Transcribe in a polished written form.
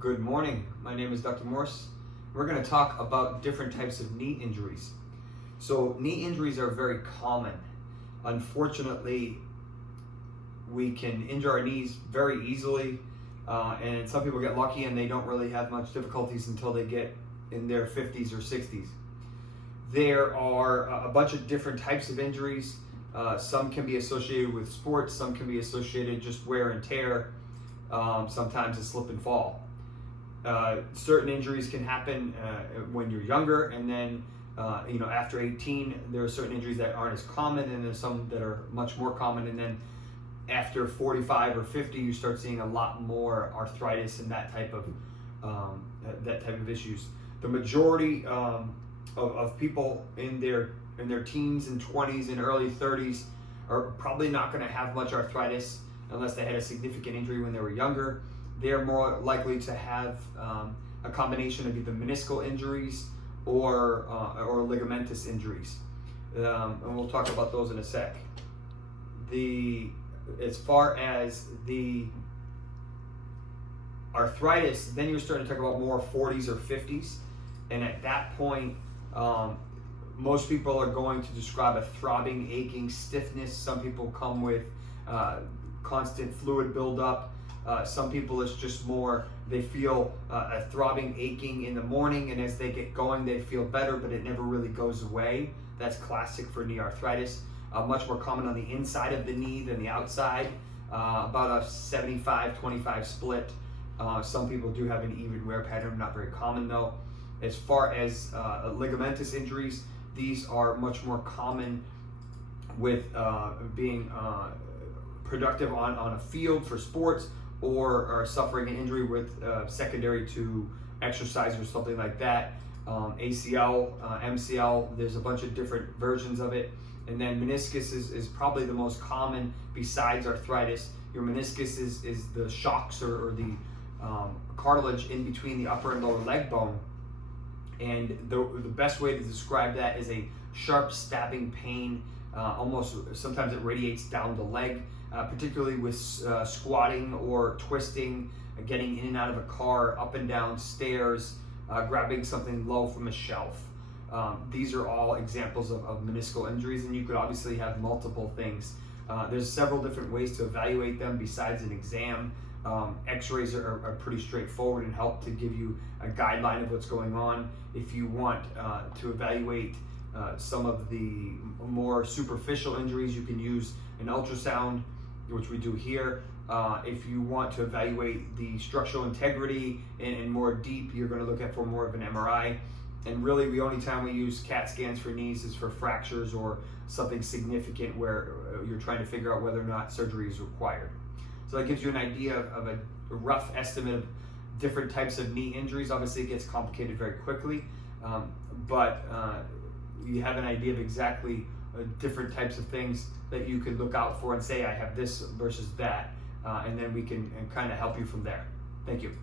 Good morning. My name is Dr. Morse. We're going to talk about different types of knee injuries. So knee injuries are very common. Unfortunately, we can injure our knees very easily, and some people get lucky and they don't really have much difficulties until they get in their 50s or 60s. There are a bunch of different types of injuries. Some can be associated with sports, some can be associated just wear and tear, sometimes a slip and fall. Certain injuries can happen when you're younger, and then after 18 there are certain injuries that aren't as common, and there's some that are much more common, and then after 45 or 50 you start seeing a lot more arthritis and that type of issues. The majority of people in their teens and 20s and early 30s are probably not going to have much arthritis unless they had a significant injury when they were younger. They're more likely to have a combination of either meniscal injuries or ligamentous injuries, and we'll talk about those in a sec. As far as the arthritis, then you're starting to talk about more 40s or 50s, and at that point, most people are going to describe a throbbing, aching, stiffness. Some people come with constant fluid buildup. Some people it's just more, they feel a throbbing, aching in the morning, and as they get going they feel better, but it never really goes away. That's classic for knee arthritis. Much more common on the inside of the knee than the outside, about a 75-25 split. Some people do have an even wear pattern, not very common though. As far as ligamentous injuries, these are much more common with being productive on a field for sports, or are suffering an injury with secondary to exercise or something like that. ACL, MCL, there's a bunch of different versions of it. And then meniscus is probably the most common besides arthritis. Your meniscus is the shocks or the cartilage in between the upper and lower leg bone. And the best way to describe that is a sharp stabbing pain. Almost sometimes it radiates down the leg, particularly with squatting or twisting, getting in and out of a car, up and down stairs, grabbing something low from a shelf. These are all examples of meniscal injuries, and you could obviously have multiple things. There's several different ways to evaluate them besides an exam. X-rays are pretty straightforward and help to give you a guideline of what's going on. If you want to evaluate some of the more superficial injuries, you can use an ultrasound, which we do here. If you want to evaluate the structural integrity and more deep, you're going to look at for more of an MRI. And really the only time we use CAT scans for knees is for fractures or something significant where you're trying to figure out whether or not surgery is required. So that gives you an idea of a rough estimate of different types of knee injuries. Obviously it gets complicated very quickly, but you have an idea of exactly different types of things that you could look out for and say, I have this versus that, and then we can kind of help you from there. Thank you.